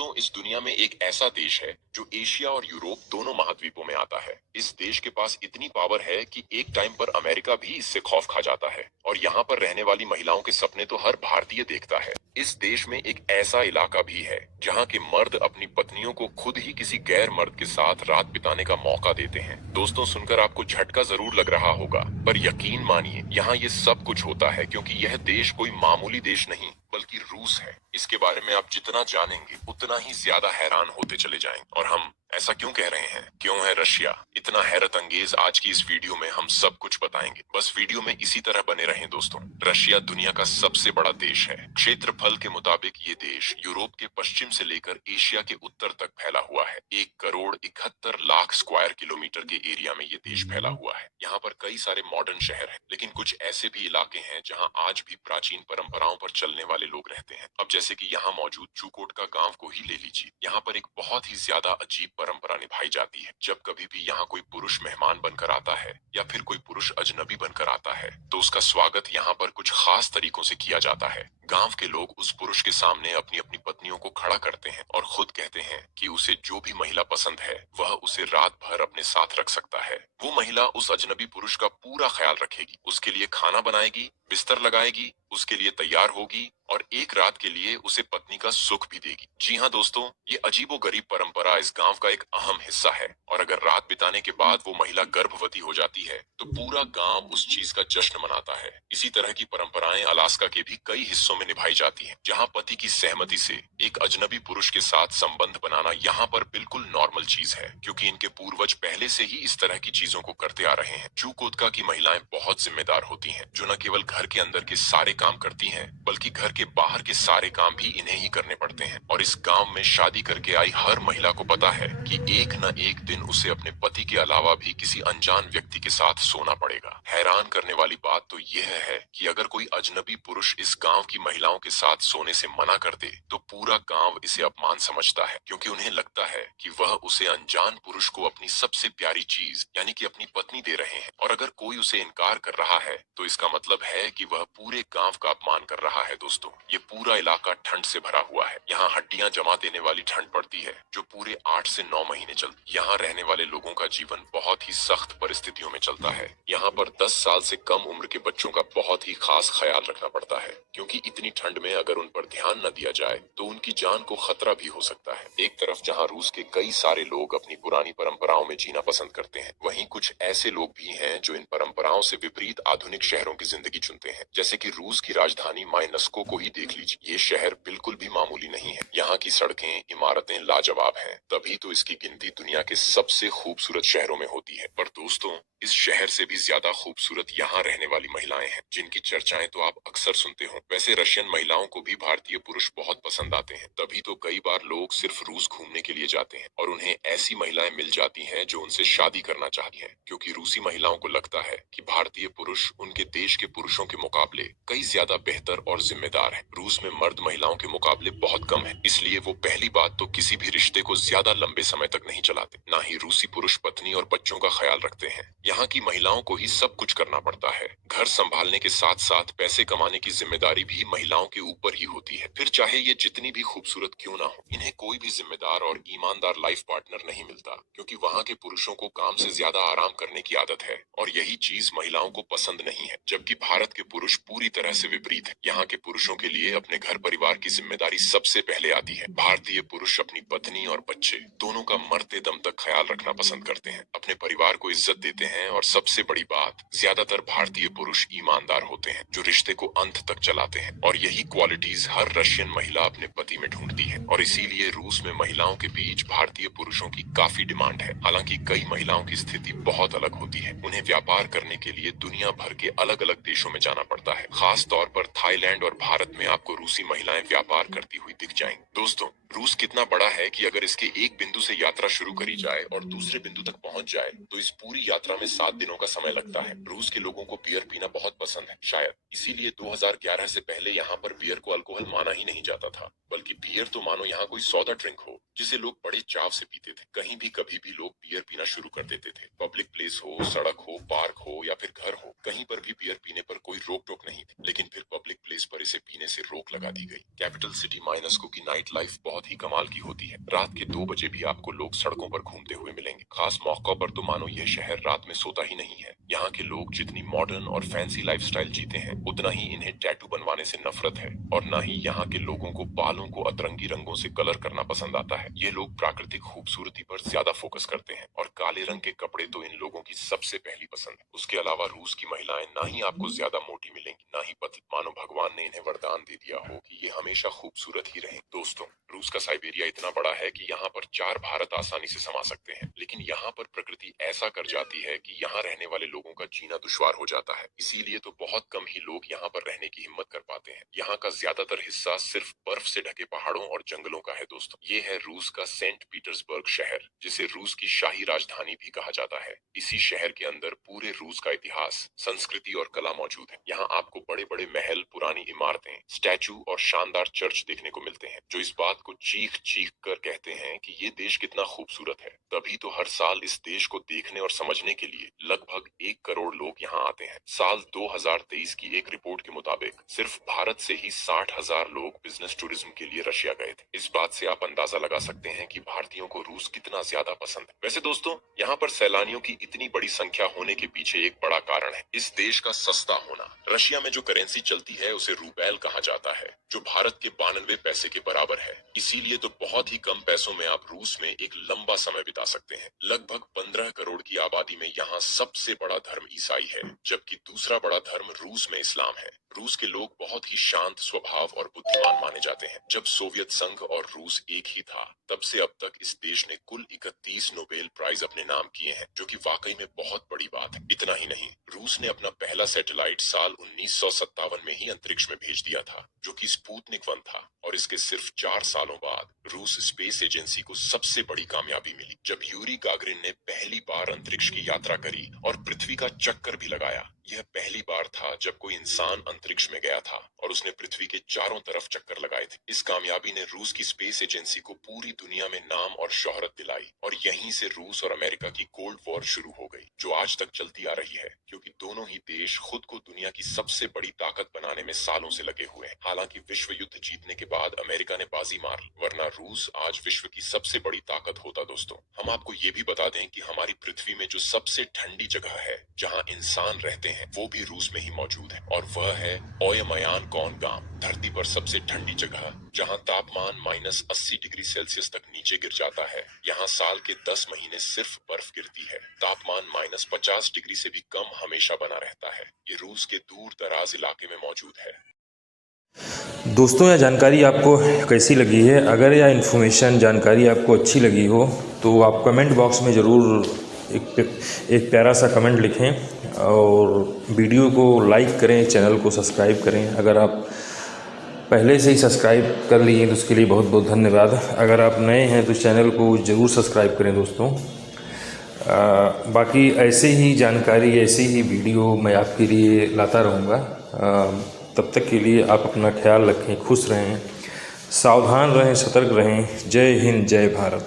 दोस्तों, इस दुनिया में एक ऐसा देश है जो एशिया और यूरोप दोनों महाद्वीपों में आता है। इस देश के पास इतनी पावर है कि एक टाइम पर अमेरिका भी इससे खौफ खा जाता है और यहाँ पर रहने वाली महिलाओं के सपने तो हर भारतीय देखता है। इस देश में एक ऐसा इलाका भी है जहाँ के मर्द अपनी पत्नियों को खुद ही किसी गैर मर्द के साथ रात बिताने का मौका देते हैं। दोस्तों, सुनकर आपको झटका जरूर लग रहा होगा, पर यकीन मानिए यहाँ ये सब कुछ होता है क्योंकि यह देश कोई मामूली देश नहीं बल्कि रूस है। इसके बारे में आप जितना जानेंगे उतना ही ज्यादा हैरान होते चले जाएंगे। और हम ऐसा क्यों कह रहे हैं, क्यों है रशिया इतना हैरत अंगेज, आज की इस वीडियो में हम सब कुछ बताएंगे। बस वीडियो में इसी तरह बने रहें दोस्तों। रशिया दुनिया का सबसे बड़ा देश है। क्षेत्रफल के मुताबिक ये देश यूरोप के पश्चिम से लेकर एशिया के उत्तर तक फैला हुआ है। 1,71,00,000 स्क्वायर किलोमीटर के एरिया में ये देश फैला हुआ है। यहाँ पर कई सारे मॉडर्न शहर हैं, लेकिन कुछ ऐसे भी इलाके हैं जहाँ आज भी प्राचीन परंपराओं पर चलने वाले लोग रहते हैं। अब जैसे कि यहाँ मौजूद चूकोट का गांव को ही ले लीजिए। यहाँ पर एक बहुत ही ज्यादा अजीब परंपरा निभाई जाती है। जब कभी भी यहाँ कोई पुरुष मेहमान बनकर आता है या फिर कोई पुरुष अजनबी बनकर आता है तो उसका स्वागत यहाँ पर कुछ खास तरीकों से किया जाता है। गांव के लोग उस पुरुष के सामने अपनी अपनी पत्नियों को खड़ा करते हैं और खुद कहते हैं कि उसे जो भी महिला पसंद है वह उसे रात भर अपने साथ रख सकता है। वो महिला उस अजनबी पुरुष का पूरा ख्याल रखेगी, उसके लिए खाना बनाएगी, बिस्तर लगाएगी, उसके लिए तैयार होगी और एक रात के लिए उसे पत्नी का सुख भी देगी। जी हाँ दोस्तों, ये अजीबोगरीब परंपरा इस गांव का एक अहम हिस्सा है। और अगर रात बिताने के बाद वो महिला गर्भवती हो जाती है तो पूरा गांव उस चीज का जश्न मनाता है। इसी तरह की परंपराएं अलास्का के भी कई हिस्सों में निभाई जाती हैं, जहां पति की सहमति से एक अजनबी पुरुष के साथ संबंध बनाना यहाँ पर बिल्कुल नॉर्मल चीज है, क्योंकि इनके पूर्वज पहले से ही इस तरह की चीजों को करते आ रहे हैं। चूकोतका की महिलाएं बहुत जिम्मेदार होती हैं, जो न केवल घर के अंदर के सारे काम करती हैं बल्कि घर के बाहर के सारे काम भी इन्हें ही करने पड़ते हैं। और इस गांव में शादी करके आई हर महिला को पता है कि एक न एक दिन उसे अपने पति के अलावा भी किसी अनजान व्यक्ति के साथ सोना पड़ेगा। हैरान करने वाली बात तो यह है कि अगर कोई अजनबी पुरुष इस गांव की महिलाओं के साथ सोने से मना कर दे तो पूरा गांव इसे अपमान समझता है, क्योंकि उन्हें लगता है कि वह उसे अनजान पुरुष को अपनी सबसे प्यारी चीज यानी कि अपनी पत्नी दे रहे हैं। और अगर कोई उसे इनकार कर रहा है तो इसका मतलब है कि वह पूरे गांव का अपमान कर रहा है। दोस्तों, ये पूरा इलाका ठंड से भरा हुआ है। यहाँ हड्डियां जमा देने वाली ठंड पड़ती है जो पूरे 8 से 9 महीने चलती। यहाँ रहने वाले लोगों का जीवन बहुत ही सख्त परिस्थितियों में चलता है। यहाँ पर 10 साल से कम उम्र के बच्चों का बहुत ही खास ख्याल रखना पड़ता है, क्योंकि इतनी ठंड में अगर उन पर ध्यान न दिया जाए तो उनकी जान को खतरा भी हो सकता है। एक तरफ जहाँ रूस के कई सारे लोग अपनी पुरानी परंपराओं में जीना पसंद करते हैं, वहीं कुछ ऐसे लोग भी हैं जो इन परंपराओं से विपरीत आधुनिक शहरों की जिंदगी चुनते हैं। जैसे कि रूस की राजधानी माइनस्को को ही देख लीजिए। ये शहर बिल्कुल भी मामूली नहीं है। यहाँ की सड़कें, इमारतें लाजवाब हैं, तभी तो इसकी गिनती दुनिया के सबसे खूबसूरत शहरों में होती है। पर दोस्तों, इस शहर से भी ज्यादा खूबसूरत यहाँ रहने वाली महिलाएं हैं, जिनकी चर्चाएं तो आप अक्सर सुनते हो। वैसे रशियन महिलाओं को भी भारतीय पुरुष बहुत पसंद आते हैं, तभी तो कई बार लोग सिर्फ रूस घूमने के लिए जाते हैं और उन्हें ऐसी महिलाएं मिल जाती हैं जो उनसे शादी करना चाहती हैं, क्योंकि रूसी महिलाओं को लगता है कि भारतीय पुरुष उनके देश के पुरुषों के मुकाबले कई ज्यादा बेहतर और जिम्मेदार है। रूस में मर्द महिलाओं के मुकाबले बहुत कम है, इसलिए वो पहली बात तो किसी भी रिश्ते को ज्यादा लंबे समय तक नहीं चलाते। ना ही रूसी पुरुष पत्नी और बच्चों का ख्याल रखते हैं। यहाँ की महिलाओं को ही सब कुछ करना पड़ता है। घर संभालने के साथ साथ पैसे कमाने की जिम्मेदारी भी महिलाओं के ऊपर ही होती है। फिर चाहे ये जितनी भी खूबसूरत क्यों ना हो, इन्हें कोई भी जिम्मेदार और ईमानदार लाइफ पार्टनर नहीं मिलता, क्योंकि वहाँ के पुरुषों को काम से ज्यादा आराम करने की आदत है और यही चीज महिलाओं को पसंद नहीं है। जबकि भारत के पुरुष पूरी तरह से विपरीत है। यहाँ के पुरुषों के लिए अपने घर परिवार की जिम्मेदारी सबसे पहले आती है। भारतीय पुरुष अपनी पत्नी और बच्चे दोनों का मरते दम तक ख्याल रखना पसंद करते हैं, अपने परिवार को इज्जत देते हैं और सबसे बड़ी बात, ज्यादातर भारतीय पुरुष ईमानदार होते हैं जो रिश्ते को अंत तक चलाते हैं। और यही क्वालिटीज हर रशियन महिला अपने पति में ढूंढती है। और इसीलिए रूस में महिलाओं के बीच भारतीय पुरुषों की काफी डिमांड है। हालांकि कई महिलाओं की स्थिति बहुत अलग होती है। उन्हें व्यापार करने के लिए दुनिया भर के अलग अलग देशों में जाना पड़ता है। खास तौर पर थाईलैंड और भारत में आपको रूसी महिलाएं व्यापार करती हुई दिख जाएंगी। दोस्तों, रूस कितना बड़ा है कि अगर इसके एक बिंदु से यात्रा शुरू करी जाए और दूसरे बिंदु तक पहुंच जाए तो इस पूरी यात्रा में 7 दिनों का समय लगता है। रूस के लोगों को बियर पीना बहुत पसंद है, शायद इसीलिए 2011 से पहले यहाँ पर बियर को अल्कोहल माना ही नहीं जाता था, बल्कि बियर तो मानो यहाँ कोई सौदा ड्रिंक हो। जिसे लोग बड़े चाव से पीते थे। कहीं भी कभी भी लोग बियर पीना शुरू कर देते थे। पब्लिक प्लेस हो, सड़क हो, पार्क हो या फिर घर हो, कहीं पर भी बियर पीने पर कोई रोक टोक नहीं थी। लेकिन फिर पब्लिक प्लेस पर इसे पीने से रोक लगा दी गई। कैपिटल सिटी माइनस्को की नाइट लाइफ बहुत ही कमाल की होती है। रात के 2 बजे भी आपको लोग सड़कों पर घूमते हुए मिलेंगे। खास मौकों पर तो मानो यह शहर रात में सोता ही नहीं है। यहाँ के लोग जितनी मॉडर्न और फैंसी लाइफस्टाइल जीते हैं, उतना ही इन्हें टैटू बनवाने से नफरत है और न ही यहाँ के लोगों को बालों को अतरंगी रंगों से कलर करना पसंद आता है। ये लोग प्राकृतिक खूबसूरती पर ज्यादा फोकस करते हैं और काले रंग के कपड़े तो इन लोगों की सबसे पहली पसंद है। उसके अलावा रूस की महिलाएं ना ही आपको ज्यादा मोटी मिलेंगी, ना ही पतली। मानो भगवान ने इन्हें वरदान दे दिया हो कि ये हमेशा खूबसूरत ही रहें। दोस्तों, रूस का साइबेरिया इतना बड़ा है कि यहाँ पर 4 भारत आसानी से समा सकते हैं, लेकिन यहाँ पर प्रकृति ऐसा कर जाती है कि यहाँ रहने वाले लोगों का जीना दुश्वार हो जाता है। इसीलिए तो बहुत कम ही लोग यहाँ पर रहने की हिम्मत कर पाते हैं। यहाँ का ज्यादातर हिस्सा सिर्फ बर्फ से ढके पहाड़ों और जंगलों का है। दोस्तों, ये है रूस का सेंट पीटर्सबर्ग शहर, जिसे रूस की शाही राजधानी भी कहा जाता है। इसी शहर के अंदर पूरे रूस का इतिहास, संस्कृति और कला मौजूद है। यहाँ आपको बड़े बड़े महल, पुरानी इमारतें, स्टैचू और शानदार चर्च देखने को मिलते हैं, जो इस बात को चीख चीख कर कहते हैं कि ये देश कितना खूबसूरत है। तभी तो हर साल इस देश को देखने और समझने के लिए लगभग 1 करोड़ लोग यहाँ आते हैं। साल 2023 की एक रिपोर्ट के मुताबिक सिर्फ भारत से ही 60,000 लोग बिजनेस टूरिज्म के लिए रशिया गए थे। इस बात से आप अंदाजा लगा सकते हैं कि भारतीयों को रूस कितना ज्यादा पसंद है। वैसे दोस्तों, यहाँ पर सैलानियों की इतनी बड़ी संख्या होने के पीछे एक बड़ा कारण है इस देश का सस्ता होना। रशिया में जो करेंसी चलती है उसे रूबेल कहा जाता है, जो भारत के 92 पैसे के बराबर है। इसीलिए तो बहुत ही कम पैसों में आप रूस में एक लंबा समय बिता सकते हैं। लगभग 15 करोड़ की आबादी में यहाँ सबसे बड़ा धर्म ईसाई है, जबकि दूसरा बड़ा धर्म रूस में इस्लाम है। रूस के लोग बहुत ही शांत स्वभाव और बुद्धिमान माने जाते हैं। जब सोवियत संघ और रूस एक ही था, तब से अब तक इस देश ने कुल 31 नोबेल प्राइज अपने नाम किए हैं, जो कि वाकई में बहुत बड़ी बात है। इतना ही नहीं, रूस ने अपना पहला सैटेलाइट साल 1957 में ही अंतरिक्ष में भेज दिया था, जो कि स्पुतनिक 1 था। और इसके सिर्फ 4 सालों बाद रूस स्पेस एजेंसी को सबसे बड़ी कामयाबी मिली, जब यूरी गागरिन ने पहली बार अंतरिक्ष की यात्रा करी और पृथ्वी का चक्कर भी लगाया। यह पहली बार था जब कोई इंसान अंतरिक्ष में गया था और उसने पृथ्वी के चारों तरफ चक्कर लगाए थे। इस कामयाबी ने रूस की स्पेस एजेंसी को पूरी दुनिया में नाम और शोहरत दिलाई और यहीं से रूस और अमेरिका की कोल्ड वॉर शुरू हो गई, जो आज तक चलती आ रही है, क्योंकि दोनों ही देश खुद को दुनिया की सबसे बड़ी ताकत बनाने में सालों से लगे हुए हैं। हालांकि विश्व युद्ध जीतने के बाद अमेरिका ने बाजी मार, वरना रूस आज विश्व की सबसे बड़ी ताकत होता। दोस्तों, हम आपको ये भी बता दें कि हमारी पृथ्वी में जो सबसे ठंडी जगह है जहाँ इंसान रहते हैं, वो भी रूस में ही मौजूद है, और वह है ओयमयान गांव। धरती पर सबसे ठंडी जगह, जहाँ तापमान -80 डिग्री सेल्सियस तक नीचे गिर जाता है। यहाँ साल के 10 महीने सिर्फ बर्फ गिरती है। तापमान -50 डिग्री से भी कम हमेशा बना रहता है। ये रूस के दूर दराज इलाके में मौजूद है। दोस्तों, यह जानकारी आपको कैसी लगी है? अगर यह इन्फॉर्मेशन, जानकारी आपको अच्छी लगी हो तो आप कमेंट बॉक्स में ज़रूर एक प्यारा सा कमेंट लिखें और वीडियो को लाइक करें, चैनल को सब्सक्राइब करें। अगर आप पहले से ही सब्सक्राइब कर लिए तो उसके लिए बहुत बहुत धन्यवाद। अगर आप नए हैं तो चैनल को ज़रूर सब्सक्राइब करें दोस्तों। बाकी ऐसे ही जानकारी, ऐसे ही वीडियो मैं आपके लिए लाता रहूँगा। तब तक के लिए आप अपना ख्याल रखें, खुश रहें, सावधान रहें, सतर्क रहें। जय हिंद, जय भारत।